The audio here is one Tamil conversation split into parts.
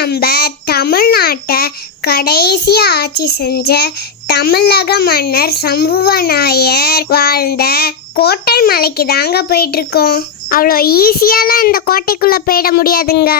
நம்ம தமிழ்நாட்டை கடைசியா ஆட்சி செஞ்ச தமிழக மன்னர் சம்புவராயர் வாழ்ந்த கோட்டை மலைக்கு தாங்க போயிட்டு இருக்கோம். அவ்வளோ ஈஸியாலாம் இந்த கோட்டைக்குள்ள போயிட முடியாதுங்க.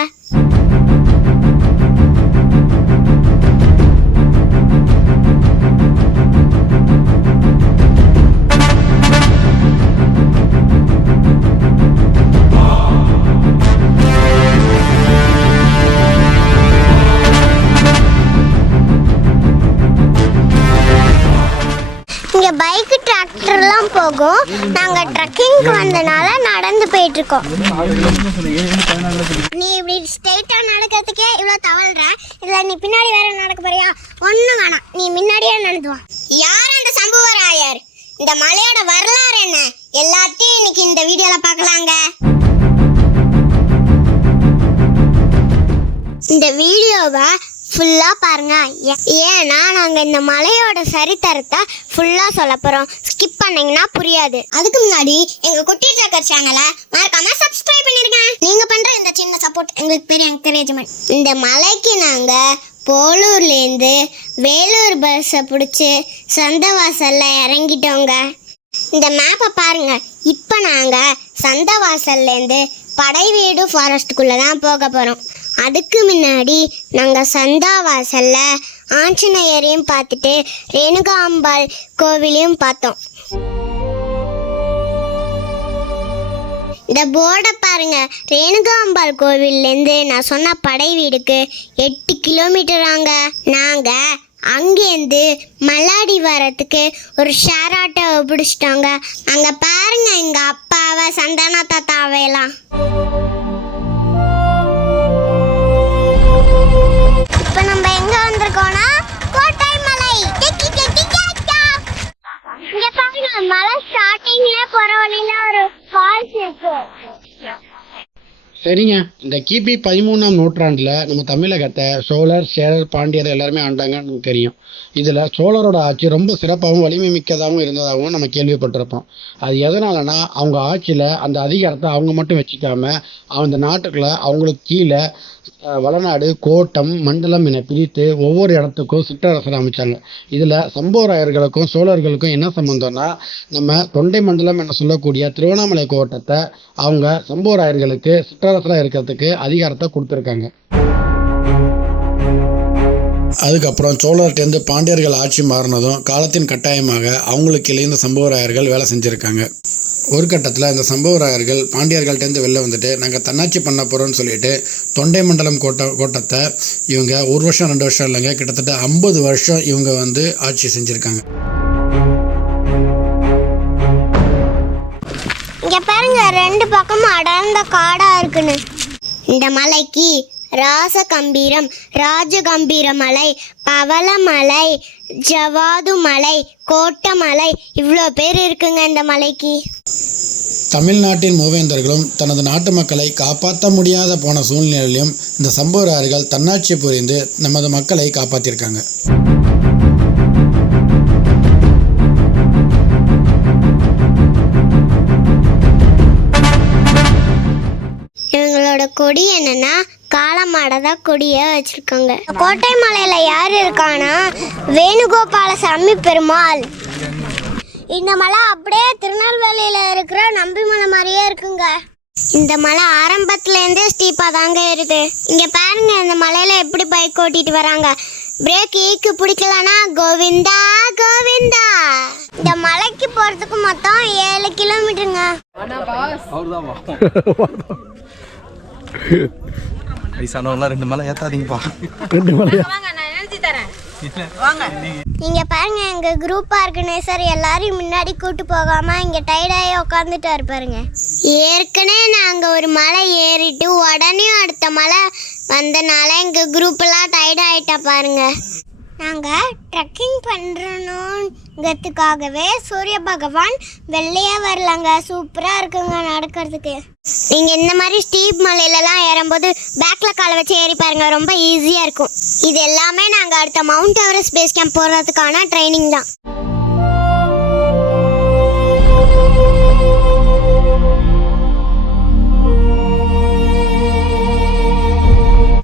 இங்கே பைக்கு டிராக்டர்லாம் போகும். நாங்கள் ட்ரக்கிங்க்கு வந்தனால நடந்து போயிட்டு இருக்கோம். நீ இப்படி ஸ்ட்ரெயிட்டாக நடக்கிறதுக்கே இவ்வளோ தவழ்ற, இதில் நீ பின்னாடி வேற நடக்க போறியா? ஒன்றும் வேணாம், நீ முன்னாடியே நடந்து வா. யார் அந்த சம்புவராயர்? இந்த மலையோட வரலாறு என்ன? எல்லாத்தையும் இன்னைக்கு இந்த வீடியோவில் பார்க்கலாங்க. இந்த வீடியோவை ஃபுல்லாக பாருங்க. ஏன்னா நாங்கள் இந்த மலையோட சரித்திரத்தை ஃபுல்லாக சொல்ல போகிறோம். ஸ்கிப் பண்ணிங்கன்னா புரியாது. அதுக்கு முன்னாடி எங்கள் குட்டி ட்ரக்கர் சேனலை மறக்காம சப்ஸ்கிரைப் பண்ணிருங்க. நீங்கள் பண்ணுற இந்த சின்ன சப்போர்ட் எங்களுக்கு பெரிய என்கரேஜ்மெண்ட். இந்த மலைக்கு நாங்கள் போலூர்லேருந்து வேலூர் பஸ்ஸை பிடிச்சி சந்தவாசலில் இறங்கிட்டோங்க. இந்த மேப்பை பாருங்க. இப்போ நாங்கள் சந்தவாசல்லேருந்து படைவீடு ஃபாரஸ்ட்டுக்குள்ளே தான் போக போகிறோம். அதுக்கு முன்னாடி நாங்கள் சந்தாவாசலில் ஆஞ்சநேயரையும் பார்த்துட்டு ரேணுகாம்பாள் கோவிலையும் பார்த்தோம். இந்த போர்டை பாருங்க. ரேணுகாம்பாள் கோவில்லேருந்து நான் சொன்ன படை வீடுக்கு 8 கிலோமீட்டராங்க. நாங்கள் அங்கேருந்து மல்லாடி வரத்துக்கு ஒரு ஷேர் ஆட்டோவை பிடிச்சிட்டோங்க. அங்கே பாருங்க எங்கள் அப்பாவை சந்தான தாத்தாவையெல்லாம். இப்போ நம்ம எங்க வந்திருக்கோம்னா கோட்டை மலை. இங்க பாருங்க, மலை ஸ்டார்டிங்ல போற வழியில ஒரு ஃபால்ஸ் இருக்கு. சரிங்க. இந்த கிபி 13ஆம் நூற்றாண்டில் நம்ம தமிழகத்தை சோழர், சேரர், பாண்டியர் எல்லாருமே ஆண்டாங்கன்னு நமக்கு தெரியும். இதில் சோழரோட ஆட்சி ரொம்ப சிறப்பாகவும் வலிமை மிக்கதாகவும் இருந்ததாகவும் நம்ம கேள்விப்பட்டிருப்போம். அது எதனாலனா அவங்க ஆட்சியில் அந்த அதிகாரத்தை அவங்க மட்டும் வச்சுக்காம அந்த நாட்டுக்குள்ள அவங்களுக்கு கீழே வளநாடு, கோட்டம், மண்டலம் என பிரித்து ஒவ்வொரு இடத்துக்கும் சிற்றரசர் அமைச்சாங்க. இதில் சம்புவராயர்களுக்கும் சோழர்களுக்கும் என்ன சம்பந்தம்னா, நம்ம தொண்டை மண்டலம் என சொல்லக்கூடிய திருவண்ணாமலை கோட்டத்தை அவங்க சம்புவராயர்களுக்கு சிற்றரசராக இருக்கிறதுக்கு அதிகாரத்தை கொடுத்துருக்காங்க. அதுக்கப்புறம் சோழர்கிட்டேருந்து பாண்டியர்கள் ஆட்சி மாறினதும் காலத்தின் கட்டாயமாக அவங்களுக்கு இந்த சம்புவராயர்கள் வேலை செஞ்சுருக்காங்க. ஒரு கட்டத்தில் இந்த சம்புவராயர்கள் பாண்டியர்கள்ட்டேருந்து வெளில வந்துட்டு நாங்கள் தன்னாட்சி பண்ண போகிறோம்னு சொல்லிட்டு தொண்டை மண்டலம் கோட்டத்தை இவங்க 1 வருஷம் 2 வருஷம் இல்லைங்க, கிட்டத்தட்ட 50 வருஷம் இவங்க ஆட்சி செஞ்சுருக்காங்க. இங்கே பாருங்க, 2 பக்கமும் அடர்ந்த காடாக இருக்குன்னு. இந்த மலைக்கு ராசகம்பீரம், ராஜகம்பீர மலை, பவளமலை, ஜவாது மலை, கோட்டமலை, இவ்வளோ பேர் இருக்குங்க இந்த மலைக்கு. தமிழ்நாட்டின் மூவேந்தர்களும் தனது நாட்டு மக்களை காப்பாற்ற முடியாத போன சூழ்நிலையிலும் இந்த சம்புவராயர்கள் தன்னாட்சி புரிந்து நமது மக்களை காப்பாற்றியிருக்காங்க. இவங்களோட கொடி என்னன்னா காளமாடை தான் கொடியை வச்சிருக்காங்க. கோட்டை மலையில யார் இருக்கானா வேணுகோபாலசாமி பெருமாள். இந்த மலை அப்படியே திருநெல்வேலியில இருக்கிற நம்பி மலை மாதிரியே இருக்குங்க. இந்த மலை ஆரம்பத்துலேருந்தே ஸ்டீப்பாக தாங்க இருக்கு. இங்கே பாருங்க, இந்த மலையில எப்படி பைக் ஓட்டிட்டு வராங்க. பிரேக் ஈக்கு பிடிக்கலனா கோவிந்தா கோவிந்தா. இந்த மலைக்கு போகிறதுக்கு மொத்தம் 7 கிலோமீட்டருங்க. வயசானவங்களாம் 2 மலை ஏத்தாதீங்கப்பா. 2 மலை நீங்க பாருங்க, எங்க குரூப் ஆர்கனைசர் எல்லாரையும் முன்னாடி கூட்டு போகாம இங்க டயர்டாகி உட்காந்துட்டாரு பாருங்க. ஏற்கனவே நாங்க ஒரு மலை ஏறிட்டு உடனே அடுத்த மலை வந்தனால எங்க குரூப் எல்லாம் டயர்ட் ஆயிட்டா பாருங்க. நாங்கள் ட்ரெக்கிங் பண்ணுறோங்கிறதுக்காகவே சூரிய பகவான் வெள்ளையாக வரலாங்க. சூப்பராக இருக்குங்க நடக்கிறதுக்கு. நீங்கள் இந்த மாதிரி ஸ்டீப் மலையிலலாம் ஏறும்போது பேக்கில் காலை வச்சு ஏறி பாருங்கள், ரொம்ப ஈஸியாக இருக்கும். இது எல்லாமே நாங்கள் அடுத்த மவுண்ட் எவரெஸ்ட் பேஸ் கேம்ப் போகிறதுக்கான ட்ரைனிங் தான்.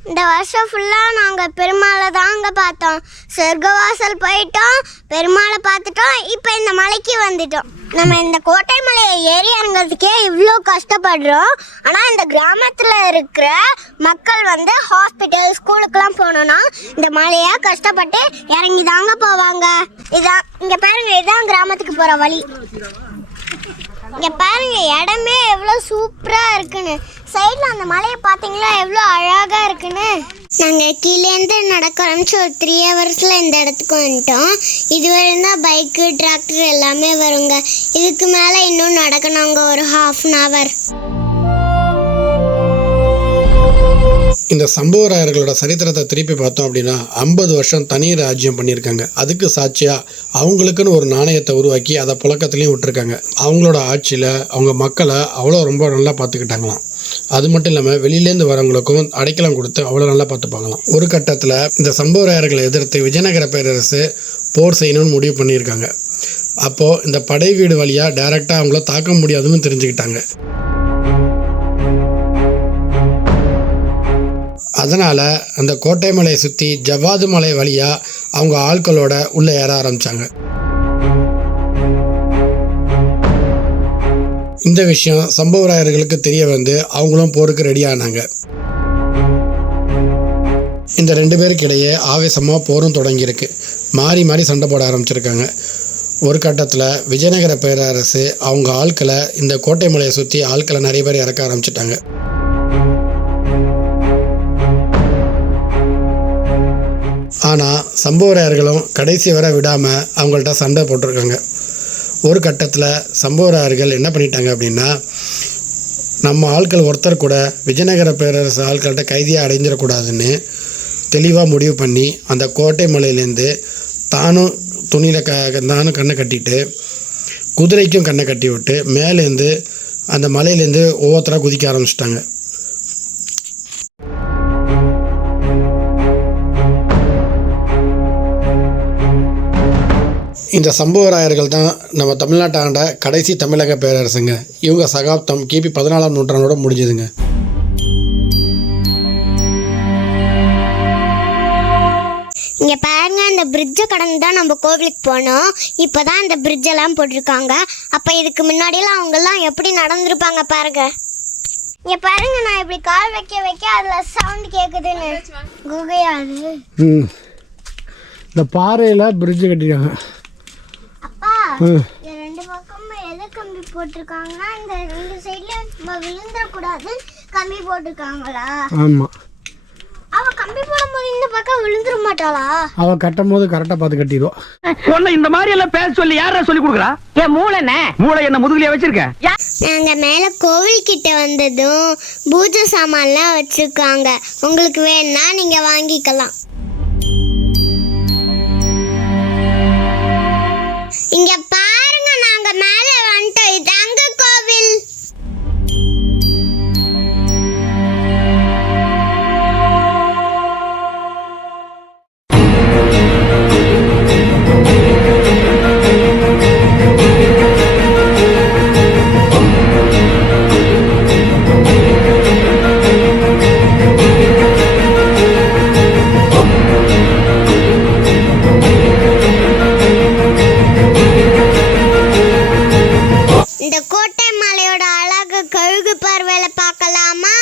இந்த வருஷம் வருஷம் ஃபுல்லாக நாங்கள் பெருமாளை தாங்க பார்த்தோம். சொர்க்கவாசல் போயிட்டோம், பெருமாளை பார்த்துட்டோம், இப்போ இந்த மலைக்கு வந்துட்டோம். நம்ம இந்த கோட்டை மலையை ஏறி இறங்கிறதுக்கே இவ்வளோ கஷ்டப்படுறோம். ஆனால் இந்த கிராமத்தில் இருக்கிற மக்கள் வந்து ஹாஸ்பிட்டல் ஸ்கூலுக்கெல்லாம் போனோன்னா இந்த மலையை கஷ்டப்பட்டு இறங்கி தாங்க போவாங்க. இதான் இங்கே பாருங்க, இதுதான் கிராமத்துக்கு போகிற வழி. இங்கே பாருங்க, இடமே எவ்வளோ சூப்பராக இருக்குன்னு. சைடில் அந்த மலையை பார்த்தீங்களா எவ்வளோ அழகாக இருக்குன்னு. நாங்கள் கீழேருந்து நடக்க ஆரம்பிச்சு ஒரு 3 ஹவர்ஸில் இந்த இடத்துக்கு வந்துட்டோம். இதுவரை தான் பைக்கு டிராக்டர் எல்லாமே வருங்க. இதுக்கு மேலே இன்னும் நடக்கணுங்க, ஒரு 1/2 hour. இந்த சம்புவராயர்களோட சரித்திரத்தை திருப்பி பார்த்தோம் அப்படின்னா 50 வருஷம் தனி ராஜ்யம் பண்ணியிருக்காங்க. அதுக்கு சாட்சியாக அவங்களுக்குன்னு ஒரு நாணயத்தை உருவாக்கி அதை புழக்கத்துலேயும் விட்டுருக்காங்க. அவங்களோட ஆட்சியில் அவங்க மக்களை அவ்வளோ ரொம்ப நல்லா பார்த்துக்கிட்டாங்களாம். அது மட்டும் இல்லாமல் வெளியிலேருந்து வரவங்களுக்கும் அடைக்கலம் கொடுத்து அவ்வளோ நல்லா பார்த்துப்பாங்களாம். ஒரு கட்டத்தில் இந்த சம்புவராயர்களை எதிர்த்து விஜயநகர பேரரசு போர் செய்யணும்னு முடிவு பண்ணியிருக்காங்க. அப்போது இந்த படை வீடு வழியாக டைரெக்டாக அவங்கள தாக்க முடியாதுன்னு தெரிஞ்சுக்கிட்டாங்க. அதனால் அந்த கோட்டை மலையை சுற்றி ஜவ்வாது மலை வழியாக அவங்க ஆட்களோட உள்ளே ஏற ஆரம்பித்தாங்க. இந்த விஷயம் சம்புவராயர்களுக்கு தெரிய வந்து அவங்களும் போருக்கு ரெடி ஆனாங்க. இந்த 2 பேருக்கு இடையே ஆவேசமாக போரும் தொடங்கியிருக்கு. மாறி மாறி சண்டை போட ஆரம்பிச்சிருக்காங்க. ஒரு கட்டத்தில் விஜயநகர பேரரசு அவங்க ஆட்களை இந்த கோட்டை மலையை சுற்றி ஆட்களை நிறைய பேர் இறக்க ஆரம்பிச்சிட்டாங்க. ஆனால் சம்புவராயர்களும் கடைசி வரை விடாமல் அவங்கள்ட்ட சண்டை போட்டிருக்காங்க. ஒரு கட்டத்தில் சம்புவராயர்கள் என்ன பண்ணிட்டாங்க அப்படின்னா, நம்ம ஆட்கள் ஒருத்தர் கூட விஜயநகர பேரரசு ஆட்கள்கிட்ட கைதியாக அடைஞ்சிடக்கூடாதுன்னு தெளிவாக முடிவு பண்ணி அந்த கோட்டை மலையிலேருந்து தானும் துணியில் தானும் கண்ணை கட்டிட்டு குதிரைக்கும் கண்ணை கட்டி விட்டு மேலேருந்து அந்த மலையிலேருந்து ஒவ்வொருத்தராக குதிக்க ஆரம்பிச்சிட்டாங்க. இந்த சம்புவராயர்கள் தான் நம்ம தமிழ்நாட்டை ஆண்ட கடைசி தமிழக பேரரசுங்க. இவங்க சகாப்தம் கிபி 14ஆம் நூற்றாண்டோட முடிஞ்சதுங்க. இங்கே பாருங்க, இந்த பிரிட்ஜை கடந்து தான் நம்ம கோவிலுக்கு போனோம். இப்போ தான் இந்த பிரிட்ஜெல்லாம் போட்டிருக்காங்க. அப்போ இதுக்கு முன்னாடியெல்லாம் அவங்கெல்லாம் எப்படி நடந்திருப்பாங்க பாருங்க. இங்கே பாருங்க, நான் இப்படி கால் வைக்க வைக்க அதில் சவுண்ட் கேட்குதுன்னு. குகையாது இந்த பாறையில் பிரிட்ஜு கட்டிருக்காங்க. அப்பா, இந்த 2 பக்கமும் எதை கம்பி போட்டிருக்காங்கன்னா, இந்த 2 சைட்ல நம்ம விழுந்துடக்கூடாது கம்பி போட்டிருக்காங்களா? ஆமாம். அவ கம்பி போடும்போது இந்த பக்கம் விழுந்துட மாட்டாளா? அவ கட்டும் போது கரெக்டாக பார்த்து கட்டிடுவோம். ஒன்னு இந்த மாதிரி எல்லாம் பேச சொல்லி யாரா சொல்லி கொடுக்குறா? என் மூளை என்ன முதுகுலயே வச்சிருக்க? நாங்க மேல கோவில் கிட்ட வந்ததும் பூஜை சாமான்லாம் வச்சிருக்காங்க. உங்களுக்கு வேணா நீங்க வாங்கிக்கலாம். இங்க பாருங்க, நாங்க மேல வந்துட்டோம். இதாங்க கோவில். இந்த கோட்டை மலையோட அழகு கழுகு பார்வையில பார்க்கலாமா?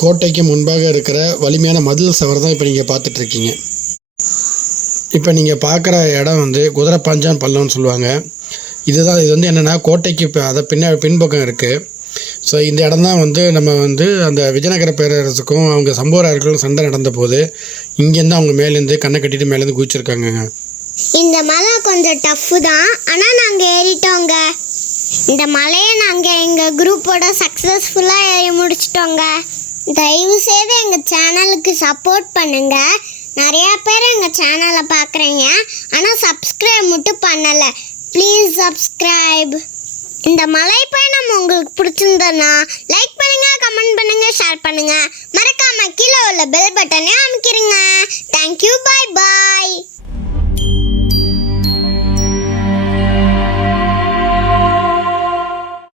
கோட்டைக்கு முன்பாக இருக்கிற வலிமையான மதில் சவர் தான் இப்போ நீங்கள் பார்த்துட்ருக்கீங்க. இப்போ நீங்கள் பார்க்குற இடம் வந்து குதிரைப்பாஞ்சான் பள்ளம்னு சொல்லுவாங்க. இது வந்து என்னென்னா கோட்டைக்கு இப்போ அதை பின்பக்கம் இருக்குது. ஸோ இந்த இடம் தான் வந்து நம்ம வந்து அந்த விஜயநகர பேரரசுக்கும் அவங்க சம்போராயர்களுக்கும் சண்டை நடந்த போது இங்கேருந்து அவங்க மேலேருந்து கண்ணை கட்டிட்டு மேலேருந்து குதிச்சிருக்காங்கங்க. இந்த மலை கொஞ்சம் டஃப்பு தான், ஆனால் நாங்கள் ஏறிட்டோங்க. இந்த மலையை நாங்கள் எங்கள் குரூப்போட சக்ஸஸ்ஃபுல்லாக ஏறி முடிச்சிட்டோங்க. தயவுசெய்து எங்கள் சேனலுக்கு சப்போர்ட் பண்ணுங்கள். நிறையா பேர் எங்கள் சேனலை பார்க்குறீங்க, ஆனால் சப்ஸ்கிரைப் மட்டும் பண்ணலை. Please subscribe. இந்த மலை பயணம் உங்களுக்கு பிடிச்சிருந்ததுன்னா லைக் பண்ணுங்கள், கமெண்ட் பண்ணுங்கள், ஷேர் பண்ணுங்கள். மறக்காமல் கீழே உள்ள பெல் பட்டனையும் அமைக்கிறீங்க. தேங்க்யூ, பாய் பாய்.